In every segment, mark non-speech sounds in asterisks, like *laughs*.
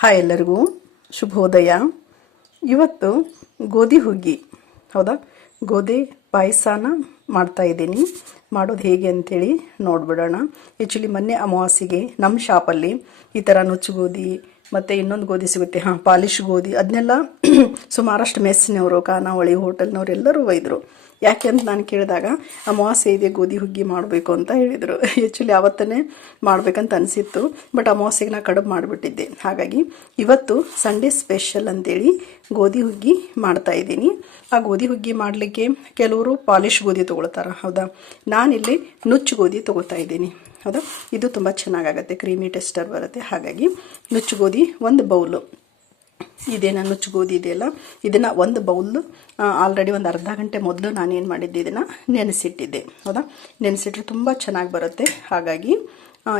Hi ಎಲ್ಲರಿಗೂ. ಶುಭೋದಯ. ಇವತ್ತು ಗೋಧಿ ಹುಗ್ಗಿ. ಹೌದಾ? ಗೋಧಿ ಪಾಯಸನ ಮಾಡ್ತಾ ಇದ್ದೀನಿ. ಮಾಡೋದು ಹೇಗೆ ಅಂತೇಳಿ ನೋಡ್ಬಿಡೋಣ. ಆ್ಯಕ್ಚುಲಿ ಮೊನ್ನೆ ಅಮಾವಾಸ್ಯೆಗೆ ನಮ್ಮ ಶಾಪಲ್ಲಿ ಈ ಥರ ನುಚ್ಚು ಗೋಧಿ ಮತ್ತು ಇನ್ನೊಂದು ಗೋಧಿ ಸಿಗುತ್ತೆ. ಹಾಂ, ಪಾಲಿಶ್ ಗೋಧಿ. ಅದನ್ನೆಲ್ಲ *clears throat* ಸುಮಾರಷ್ಟು ಮೆಸ್ಸಿನವರು ಖಾನಾವಳಿ ಹೋಟೆಲ್ನವ್ರು ಎಲ್ಲರೂ ಒಯ್ದರು. ಯಾಕೆ ಅಂತ ನಾನು ಕೇಳಿದಾಗ, ಅಮಾವಾಸ್ಯೆ ಇದೆ, ಗೋಧಿ ಹುಗ್ಗಿ ಮಾಡಬೇಕು ಅಂತ ಹೇಳಿದರು. ಆ್ಯಕ್ಚುಲಿ *laughs* ಅವತ್ತನೇ ಮಾಡಬೇಕಂತ ಅನಿಸಿತ್ತು. ಬಟ್ ಅಮಾವಾಸ್ಯೆಗೆ ನಾನು ಕಡುಬು ಮಾಡಿಬಿಟ್ಟಿದ್ದೆ. ಹಾಗಾಗಿ, ಇವತ್ತು ಸಂಡೇ ಸ್ಪೆಷಲ್ ಅಂತೇಳಿ ಗೋಧಿ ಹುಗ್ಗಿ ಮಾಡ್ತಾ ಇದ್ದೀನಿ. ಆ ಗೋಧಿ ಹುಗ್ಗಿ ಮಾಡಲಿಕ್ಕೆ ಕೆಲವರು ಪಾಲಿಶ್ ಗೋಧಿ ತೊಗೊಳ್ತಾರೆ. ಹೌದಾ? ನಾನಿಲ್ಲಿ ನುಚ್ಚು ಗೋಧಿ ತೊಗೊಳ್ತಾ ಇದ್ದೀನಿ. ಹೌದಾ? ಇದು ತುಂಬ ಚೆನ್ನಾಗಾಗತ್ತೆ ಕ್ರೀಮಿ ಟೆಸ್ಟರ್ ಬರುತ್ತೆ. ಹಾಗಾಗಿ ನುಚ್ಚುಗೋಧಿ ಒಂದು ಬೌಲು ಇದೇನ ನುಚ್ಚುಗೋಧಿ ಇದೆಯಲ್ಲ? ಇದನ್ನು ಒಂದು ಬೌಲ್ ಆಲ್ರೆಡಿ ಒಂದು ಅರ್ಧ ಗಂಟೆ ಮೊದಲು ನಾನೇನು ಮಾಡಿದ್ದೆ, ಇದನ್ನು ನೆನೆಸಿಟ್ಟಿದ್ದೆ. ಹೌದಾ? ನೆನೆಸಿಟ್ರೆ ತುಂಬ ಚೆನ್ನಾಗಿ ಬರುತ್ತೆ. ಹಾಗಾಗಿ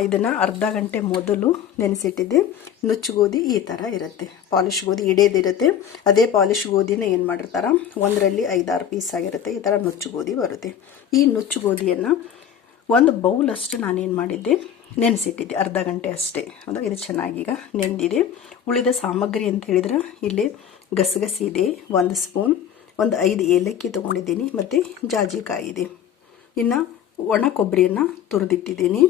ಇದನ್ನು ಅರ್ಧ ಗಂಟೆ ಮೊದಲು ನೆನೆಸಿಟ್ಟಿದ್ದೆ. ನುಚ್ಚು ಗೋಧಿ ಈ ಥರ ಇರುತ್ತೆ. ಪಾಲಿಶ್ ಗೋಧಿ ಇಡೇದಿರುತ್ತೆ ಅದೇ ಪಾಲಿಶ್ ಗೋಧಿನ ಏನು ಮಾಡಿರ್ತಾರೆ? ಒಂದರಲ್ಲಿ ಐದಾರು ಪೀಸ್ ಆಗಿರುತ್ತೆ. ಈ ಥರ ನುಚ್ಚು ಗೋಧಿ ಬರುತ್ತೆ. ಈ ನುಚ್ಚು ಗೋಧಿಯನ್ನು ಒಂದು ಬೌಲಷ್ಟು ನಾನೇನು ಮಾಡಿದ್ದೆ? ನೆನೆಸಿಟ್ಟಿದ್ದೆ. ಅರ್ಧ ಗಂಟೆ ಅಷ್ಟೇ. ಅದು ಇದು ಚೆನ್ನಾಗೀಗ ನೆಂದಿದೆ. ಉಳಿದ ಸಾಮಗ್ರಿ ಅಂತ ಹೇಳಿದ್ರೆ ಇಲ್ಲಿ ಗಸಗಸಿ ಇದೆ, ಒಂದು ಸ್ಪೂನ್ ಒಂದು ಐದು ಏಲಕ್ಕಿ ತೊಗೊಂಡಿದ್ದೀನಿ, ಮತ್ತು ಜಾಜಿಕಾಯಿ ಇದೆ. ಇನ್ನು ಒಣ ಕೊಬ್ಬರಿಯನ್ನು ತುರಿದಿಟ್ಟಿದ್ದೀನಿ.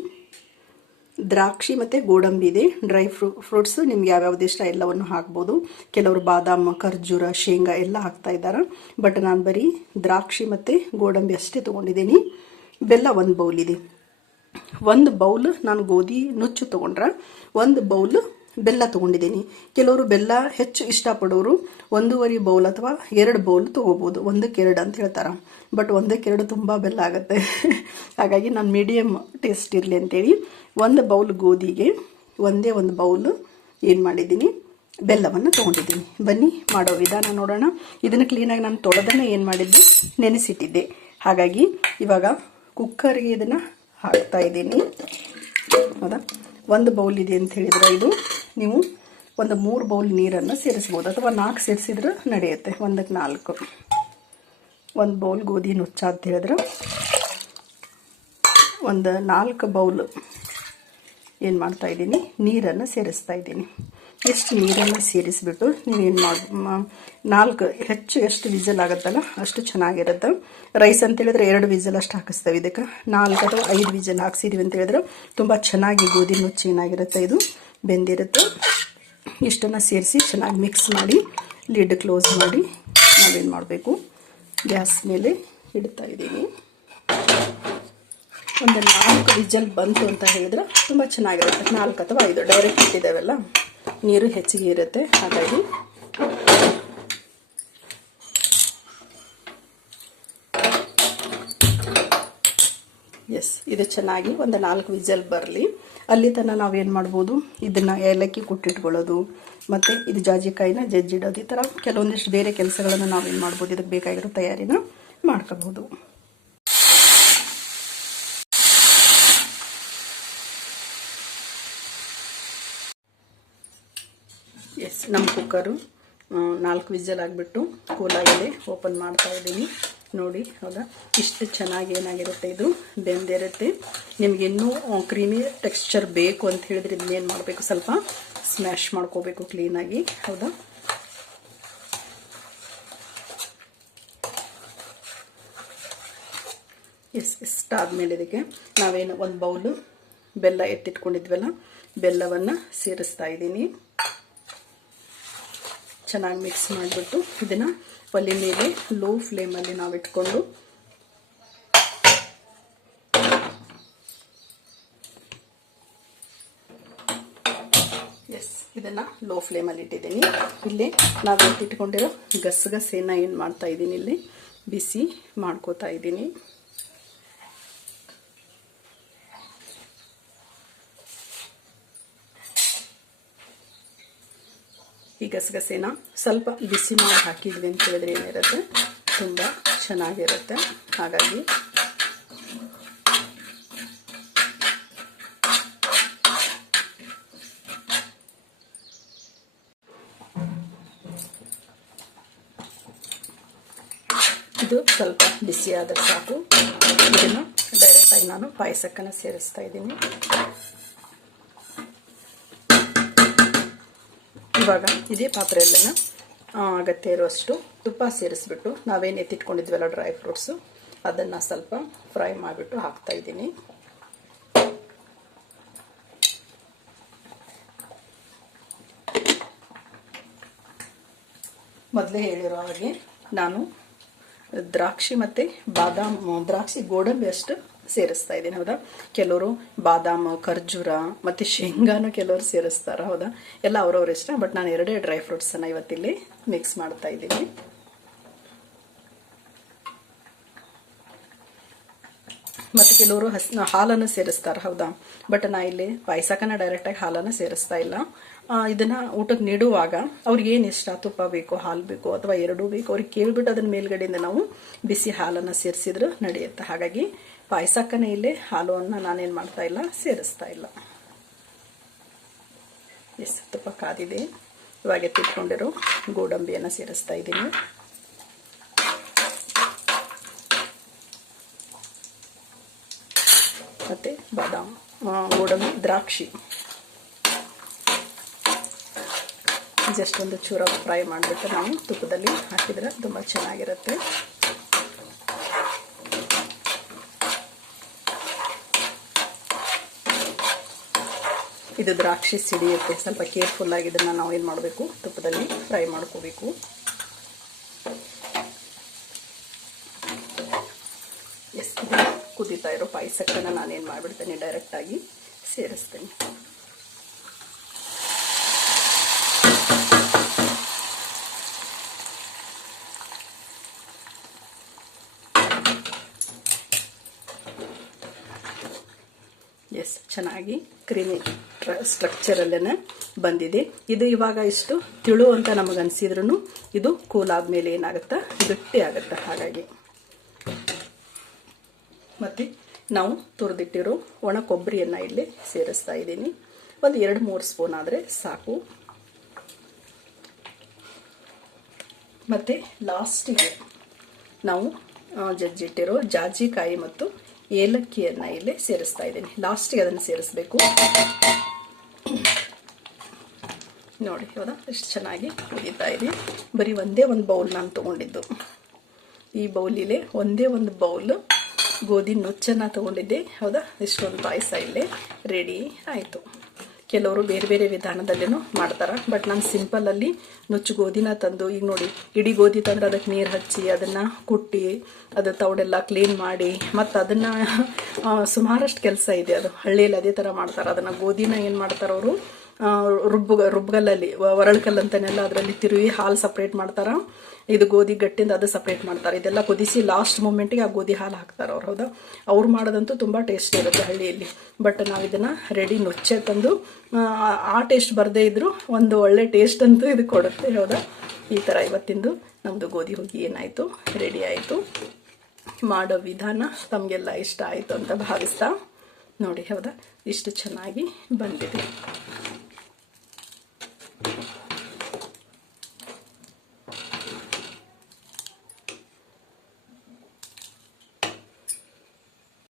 ದ್ರಾಕ್ಷಿ ಮತ್ತು ಗೋಡಂಬಿ ಇದೆ. ಡ್ರೈ ಫ್ರೂ ಫ್ರೂಟ್ಸ್ ನಿಮ್ಗೆ ಯಾವ್ಯಾವ್ದು ಇಷ್ಟ ಎಲ್ಲವನ್ನು ಹಾಕ್ಬೋದು. ಕೆಲವರು ಬಾದಾಮ, ಖರ್ಜೂರ, ಶೇಂಗಾ ಎಲ್ಲ ಹಾಕ್ತಾ ಇದ್ದಾರೆ. ಬಟ್ ನಾನು ಬರೀ ದ್ರಾಕ್ಷಿ ಮತ್ತು ಗೋಡಂಬಿ ಅಷ್ಟೇ ತೊಗೊಂಡಿದ್ದೀನಿ. ಬೆಲ್ಲ ಒಂದು ಬೌಲ್ ಇದೆ. ಒಂದು ಬೌಲ್ ನಾನು ಗೋಧಿ ನುಚ್ಚು ತೊಗೊಂಡ್ರೆ, ಒಂದು ಬೌಲ್ ಬೆಲ್ಲ ತೊಗೊಂಡಿದ್ದೀನಿ. ಕೆಲವರು ಬೆಲ್ಲ ಹೆಚ್ಚು ಇಷ್ಟಪಡೋರು ಒಂದೂವರೆ ಬೌಲ್ ಅಥವಾ ಎರಡು ಬೌಲ್ ತೊಗೋಬೋದು, ಒಂದಕ್ಕೆ ಎರಡು ಅಂತ ಹೇಳ್ತಾರೆ. ಬಟ್ ಒಂದಕ್ಕೆ ಎರಡು ತುಂಬ ಬೆಲ್ಲ ಆಗುತ್ತೆ. *laughs* ಹಾಗಾಗಿ ನಾನು ಮೀಡಿಯಮ್ ಟೇಸ್ಟ್ ಇರಲಿ ಅಂತೇಳಿ ಒಂದು ಬೌಲ್ ಗೋಧಿಗೆ ಒಂದೇ ಒಂದು ಬೌಲ್ ಏನು ಮಾಡಿದ್ದೀನಿ, ಬೆಲ್ಲವನ್ನು ತೊಗೊಂಡಿದ್ದೀನಿ. ಬನ್ನಿ, ಮಾಡೋ ವಿಧಾನ ನೋಡೋಣ. ಇದನ್ನು ಕ್ಲೀನಾಗಿ ನಾನು ತೊಳೆದನ್ನೇ ಏನು ಮಾಡಿದ್ದೆ, ನೆನೆಸಿಟ್ಟಿದ್ದೆ. ಹಾಗಾಗಿ ಇವಾಗ ಕುಕ್ಕರ್ಗೆ ಇದನ್ನು ಹಾಕ್ತಾ ಇದ್ದೀನಿ. ಹೌದಾ? ಒಂದು ಬೌಲ್ ಇದೆ ಅಂತ ಹೇಳಿದ್ರೆ ಇದು. ನೀವು ಒಂದು ಮೂರು ಬೌಲ್ ನೀರನ್ನು ಸೇರಿಸ್ಬೋದು. ಅಥವಾ ನಾಲ್ಕು ಸೇರಿಸಿದ್ರೆ ನಡೆಯುತ್ತೆ. ಒಂದಕ್ಕೆ ನಾಲ್ಕು. ಒಂದು ಬೌಲ್ ಗೋಧಿ ನುಚ್ಚ ಅಂತ ಹೇಳಿದ್ರೆ ಒಂದು ನಾಲ್ಕು ಬೌಲ್ ಏನು ಮಾಡ್ತಾಯಿದ್ದೀನಿ ನೀರನ್ನು ಸೇರಿಸ್ತಾ ಇದ್ದೀನಿ. ಎಷ್ಟು ನೀರನ್ನು ಸೇರಿಸಿಬಿಟ್ಟು ನೀವೇನು ಮಾಡಿ ನಾಲ್ಕು ಹೆಚ್ಚು ಎಷ್ಟು ವಿಜಲ್ ಆಗುತ್ತಲ್ಲ ಅಷ್ಟು ಚೆನ್ನಾಗಿರುತ್ತೆ. ರೈಸ್ ಅಂತ ಹೇಳಿದ್ರೆ ಎರಡು ವಿಜಲ್ ಅಷ್ಟು ಹಾಕಿಸ್ತೇವೆ. ಇದಕ್ಕೆ ನಾಲ್ಕು ಅಥವಾ ಐದು ವಿಜಲ್ ಹಾಕ್ಸಿದ್ದೀವಿ ಅಂತ ಹೇಳಿದ್ರೆ ತುಂಬ ಚೆನ್ನಾಗಿ ಗೋಧಿ ನುಚ್ಚು ಏನಾಗಿರುತ್ತೆ ಇದು? ಬೆಂದಿರುತ್ತೆ. ಇಷ್ಟನ್ನು ಸೇರಿಸಿ ಚೆನ್ನಾಗಿ ಮಿಕ್ಸ್ ಮಾಡಿ ಲಿಡ್ ಕ್ಲೋಸ್ ಮಾಡಿ ನಾವೇನು ಮಾಡಬೇಕು? ಗ್ಯಾಸ್ ಮೇಲೆ ಇಡ್ತಾ ಇದ್ದೀವಿ. ಒಂದು ನಾಲ್ಕು ವಿಜಲ್ ಬಂತು ಅಂತ ಹೇಳಿದ್ರೆ ತುಂಬ ಚೆನ್ನಾಗಿರುತ್ತೆ. ನಾಲ್ಕು ಅಥವಾ ಐದು ಡೈರೆಕ್ಟ್ ಇಟ್ಟಿದ್ದೇವಲ್ಲ? ನೀರು ಹೆಚ್ಚಿಗೆ ಇರುತ್ತೆ, ಹಾಗಾಗಿ ಎಸ್ ಇದು ಚೆನ್ನಾಗಿ ಒಂದು ನಾಲ್ಕು ವಿಜಲ್ ಬರಲಿ. ಅಲ್ಲಿ ತನಕ ನಾವೇನು ಮಾಡ್ಬೋದು? ಇದನ್ನು ಏಲಕ್ಕಿ ಕುಟ್ಟಿಟ್ಕೊಳ್ಳೋದು, ಮತ್ತು ಇದು ಜಾಜಿಕಾಯಿನ ಜಜ್ಜಿಡೋದು, ಈ ಥರ ಕೆಲವೊಂದಿಷ್ಟು ಬೇರೆ ಕೆಲಸಗಳನ್ನು ನಾವೇನು ಮಾಡ್ಬೋದು? ಇದಕ್ಕೆ ಬೇಕಾಗಿರೋ ತಯಾರಿನ ಮಾಡ್ಕೋಬಹುದು. ಎಸ್ ನಮ್ಮ ಕುಕ್ಕರು ನಾಲ್ಕು ವಿಜಲ್ ಆಗಿಬಿಟ್ಟು ಕೂಲಾಗಿದೆ ಓಪನ್ ಮಾಡ್ತಾ ಇದ್ದೀನಿ. ನೋಡಿ ಹೌದಾ ಇಷ್ಟು ಚೆನ್ನಾಗಿ ಏನಾಗಿರುತ್ತೆ ಇದು? ಬೆಂದಿರುತ್ತೆ. ನಿಮ್ಗೆ ಇನ್ನೂ ಕ್ರೀಮಿ ಟೆಕ್ಸ್ಚರ್ ಬೇಕು ಅಂತ ಹೇಳಿದ್ರೆ ಇದನ್ನೇನು ಮಾಡಬೇಕು? ಸ್ವಲ್ಪ ಸ್ಮ್ಯಾಶ್ ಮಾಡ್ಕೋಬೇಕು ಕ್ಲೀನಾಗಿ ಹೌದಾ? ಎಸ್ ಇಷ್ಟಾದ್ಮೇಲೆ ಇದಕ್ಕೆ ನಾವೇನು ಒಂದು ಬೌಲು ಬೆಲ್ಲ ಎತ್ತಿಟ್ಕೊಂಡಿದ್ವಲ್ಲ, ಬೆಲ್ಲವನ್ನು ಸೇರಿಸ್ತಾ ಇದ್ದೀನಿ. ಚೆನ್ನಾಗಿ ಮಿಕ್ಸ್ ಮಾಡಿಬಿಟ್ಟು ಇದನ್ನು ಒಲೆ ಮೇಲೆ ಲೋ ಫ್ಲೇಮಲ್ಲಿ ನಾವು ಇಟ್ಕೊಂಡು ಎಸ್ ಇದನ್ನು ಲೋ ಫ್ಲೇಮಲ್ಲಿ ಇಟ್ಟಿದ್ದೀನಿ. ಇಲ್ಲಿ ನಾವು ಎತ್ತಿಟ್ಕೊಂಡಿರೋ ಗಸಗಸೆನ ಏನು ಮಾಡ್ತಾ ಇದ್ದೀನಿ ಇಲ್ಲಿ? ಬಿಸಿ ಮಾಡ್ಕೋತಾ ಇದ್ದೀನಿ ಈ ಗಸಗಸೆನ ಸ್ವಲ್ಪ ಬಿಸಿ ಮಾಡಿ ಹಾಕಿದ್ವಿ ಅಂತ ಹೇಳಿದ್ರೆ ಏನಿರುತ್ತೆ? ತುಂಬ ಚೆನ್ನಾಗಿರುತ್ತೆ. ಹಾಗಾಗಿ ಇದು ಸ್ವಲ್ಪ ಬಿಸಿಯಾದ ಸಾಕು. ಇದನ್ನು ಡೈರೆಕ್ಟಾಗಿ ನಾನು ಪಾಯಸಕ್ಕನ್ನು ಸೇರಿಸ್ತಾ ಇದ್ದೀನಿ. ಇವಾಗ ಇದೇ ಪಾತ್ರೆಯಲ್ಲೇನ ಅಗತ್ಯ ಇರುವಷ್ಟು ತುಪ್ಪ ಸೇರಿಸ್ಬಿಟ್ಟು ನಾವೇನು ಎತ್ತಿಟ್ಕೊಂಡಿದ್ವಲ್ಲ ಡ್ರೈ ಫ್ರೂಟ್ಸು, ಅದನ್ನು ಸ್ವಲ್ಪ ಫ್ರೈ ಮಾಡಿಬಿಟ್ಟು ಹಾಕ್ತಾ ಇದ್ದೀನಿ. ಮೊದಲೇ ಹೇಳಿರೋ ಹಾಗೆ ನಾನು ದ್ರಾಕ್ಷಿ ಮತ್ತು ಬಾದಾಮ್, ದ್ರಾಕ್ಷಿ ಗೋಡಂಬಿ ಅಷ್ಟು ಸೇರಿಸ್ತಾ ಇದ್ದೀನಿ, ಹೌದಾ? ಕೆಲವರು ಬಾದಾಮ, ಖರ್ಜೂರ, ಮತ್ತು ಶೇಂಗಾನು ಕೆಲವರು ಸೇರಿಸ್ತಾರೆ, ಹೌದಾ? ಎಲ್ಲ ಅವ್ರವ್ರ ಇಷ್ಟ, ಬಟ್ ನಾನು ಎರಡೇ ಡ್ರೈ ಫ್ರೂಟ್ಸನ್ನು ಇವತ್ತಿಲ್ಲಿ ಮಿಕ್ಸ್ ಮಾಡ್ತಾ ಇದ್ದೀನಿ. ಮತ್ತು ಕೆಲವರು ಹಸ್ ಹಾಲನ್ನು ಸೇರಿಸ್ತಾರೆ, ಹೌದಾ? ಬಟ್ ನಾ ಇಲ್ಲಿ ಪಾಯಸಕನ ಡೈರೆಕ್ಟಾಗಿ ಹಾಲನ್ನು ಸೇರಿಸ್ತಾ ಇಲ್ಲ. ಇದನ್ನ ಊಟಕ್ಕೆ ನೀಡುವಾಗ ಅವ್ರಿಗೆ ಏನು ಇಷ್ಟ? ತುಪ್ಪ ಬೇಕು, ಹಾಲು ಬೇಕು, ಅಥವಾ ಎರಡೂ ಬೇಕು? ಅವ್ರಿಗೆ ಕೇಳ್ಬಿಟ್ಟು ಅದನ್ನ ಮೇಲ್ಗಡೆಯಿಂದ ನಾವು ಬಿಸಿ ಹಾಲನ್ನು ಸೇರಿಸಿದ್ರೆ ನಡೆಯುತ್ತೆ. ಹಾಗಾಗಿ ಪಾಯಸಕ್ಕನೇ ಇಲ್ಲೇ ಹಾಲುವನ್ನು ನಾನೇನು ಮಾಡ್ತಾ ಇಲ್ಲ, ಸೇರಿಸ್ತಾ ಇಲ್ಲ. ಎಷ್ಟು ತುಪ್ಪ ಕಾದಿದೆ. ಇವಾಗ ಎತ್ತಿಟ್ಕೊಂಡಿರೋ ಗೋಡಂಬಿಯನ್ನು ಸೇರಿಸ್ತಾ ಇದ್ದೀನಿ. ಮತ್ತು ಬಾದಾಮ್ ಗೋಡಂಬಿ, ದ್ರಾಕ್ಷಿ. ಜಸ್ಟ್ ಒಂದು ಚೂರ ಫ್ರೈ ಮಾಡಿಬಿಟ್ಟು ನಾವು ತುಪ್ಪದಲ್ಲಿ ಹಾಕಿದ್ರೆ ತುಂಬ ಚೆನ್ನಾಗಿರುತ್ತೆ. ಇದು ದ್ರಾಕ್ಷಿ ಸಿಡಿಯುತ್ತೆ ಸ್ವಲ್ಪ ಕೇರ್ಫುಲ್ ಆಗಿ ಇದನ್ನು ನಾವು ಏನು ಮಾಡಬೇಕು? ತುಪ್ಪದಲ್ಲಿ ಫ್ರೈ ಮಾಡ್ಕೋಬೇಕು. ಎಸ್ ಕುದೀತಾ ಇರೋ ಪಾಯಸಕ್ಕನ್ನು ನಾನೇನು ಮಾಡಿಬಿಡ್ತೇನೆ? ಡೈರೆಕ್ಟಾಗಿ ಸೇರಿಸ್ತೇನೆ ಎಸ್ ಚೆನ್ನಾಗಿ ಕ್ರೀಮಿ ಸ್ಟ್ರಕ್ಚರಲ್ಲೇ ಬಂದಿದೆ. ಇದು ಇವಾಗ ಇಷ್ಟು ತಿಳು ಅಂತ ನಮಗೆ ಇದು ಕೂಲ್ ಆದಮೇಲೆ ಏನಾಗುತ್ತೆ? ಗಟ್ಟಿ ಆಗುತ್ತೆ ಹಾಗಾಗಿ. ಮತ್ತು ನಾವು ತುರಿದಿಟ್ಟಿರೋ ಒಣ ಕೊಬ್ಬರಿಯನ್ನು ಇಲ್ಲಿ ಸೇರಿಸ್ತಾ ಇದ್ದೀನಿ. ಒಂದು ಎರಡು ಮೂರು ಸ್ಪೂನ್ ಆದರೆ ಸಾಕು. ಮತ್ತು ಲಾಸ್ಟಿಗೆ ನಾವು ಜಜ್ಜಿಟ್ಟಿರೋ ಜಾಜಿಕಾಯಿ ಮತ್ತು ಏಲಕ್ಕಿಯನ್ನು ಇಲ್ಲಿ ಸೇರಿಸ್ತಾ ಇದ್ದೀನಿ. ಲಾಸ್ಟಿಗೆ ಅದನ್ನು ಸೇರಿಸ್ಬೇಕು. ನೋಡಿ ಹೌದಾ ಎಷ್ಟು ಚೆನ್ನಾಗಿ ಕುದೀತಾ ಇದೆ. ಬರೀ ಒಂದೇ ಒಂದು ಬೌಲ್ ನಾನು ತೊಗೊಂಡಿದ್ದು. ಈ ಬೌಲಿಲೆ ಒಂದೇ ಒಂದು ಬೌಲ್ ಗೋಧಿ ನುಚ್ಚನ್ನು ತೊಗೊಂಡಿದ್ದೆ. ಹೌದಾ? ಇಷ್ಟೊಂದು ಪಾಯಸ ಇಲ್ಲೇ ರೆಡಿ ಆಯಿತು. ಕೆಲವರು ಬೇರೆ ಬೇರೆ ವಿಧಾನದಲ್ಲಿನೂ ಮಾಡ್ತಾರೆ. ಬಟ್ ನಾನು ಸಿಂಪಲಲ್ಲಿ ನುಚ್ಚು ಗೋಧಿನ ತಂದು, ಈಗ ನೋಡಿ, ಇಡೀ ಗೋಧಿ ತಂದ್ರೆ ಅದಕ್ಕೆ ನೀರು ಹಚ್ಚಿ, ಅದನ್ನು ಕುಟ್ಟಿ, ಅದು ತೌಡೆಲ್ಲ ಕ್ಲೀನ್ ಮಾಡಿ, ಮತ್ತು ಅದನ್ನು ಸುಮಾರಷ್ಟು ಕೆಲಸ ಇದೆ ಅದು. ಹಳ್ಳಿಯಲ್ಲಿ ಅದೇ ಥರ ಮಾಡ್ತಾರೆ. ಅದನ್ನು ಗೋಧಿನ ಏನು ಮಾಡ್ತಾರೆ ಅವರು? ರುಬ್ಬು ರುಬ್ಬಗಲ್ಲಲ್ಲಿ ಒರಳ್ಕಲ್ ಅಂತಾನೆಲ್ಲ ಅದರಲ್ಲಿ ತಿರುವಿ ಹಾಲು ಸಪ್ರೇಟ್ ಮಾಡ್ತಾರ. ಇದು ಗೋಧಿ ಗಟ್ಟಿಂದ ಅದು ಸಪ್ರೇಟ್ ಮಾಡ್ತಾರೆ. ಇದೆಲ್ಲ ಕುದಿಸಿ ಲಾಸ್ಟ್ ಮೂಮೆಂಟಿಗೆ ಆ ಗೋಧಿ ಹಾಲು ಹಾಕ್ತಾರೆ ಅವ್ರು ಹೌದಾ? ಅವ್ರು ಮಾಡೋದಂತೂ ತುಂಬ ಟೇಸ್ಟ್ ಇರುತ್ತೆ ಹಳ್ಳಿಯಲ್ಲಿ. ಬಟ್ ನಾವು ಇದನ್ನು ರೆಡಿ ನುಚ್ಚೆ ತಂದು ಆ, ಟೇಸ್ಟ್ ಬರದೇ ಇದ್ದರೂ ಒಂದು ಒಳ್ಳೆ ಟೇಸ್ಟ್ ಅಂತೂ ಇದು ಕೊಡುತ್ತೆ ಹೌದಾ? ಈ ಥರ ಇವತ್ತಿಂದು ನಮ್ಮದು ಗೋಧಿ ಹುಗ್ಗಿ ಏನಾಯಿತು ರೆಡಿ ಆಯಿತು. ಮಾಡೋ ವಿಧಾನ ತಮಗೆಲ್ಲ ಇಷ್ಟ ಆಯಿತು ಅಂತ ಭಾವಿಸ್ತಾ ನೋಡಿ ಹೌದಾ? ಇಷ್ಟು ಚೆನ್ನಾಗಿ ಬಂದಿದೆ.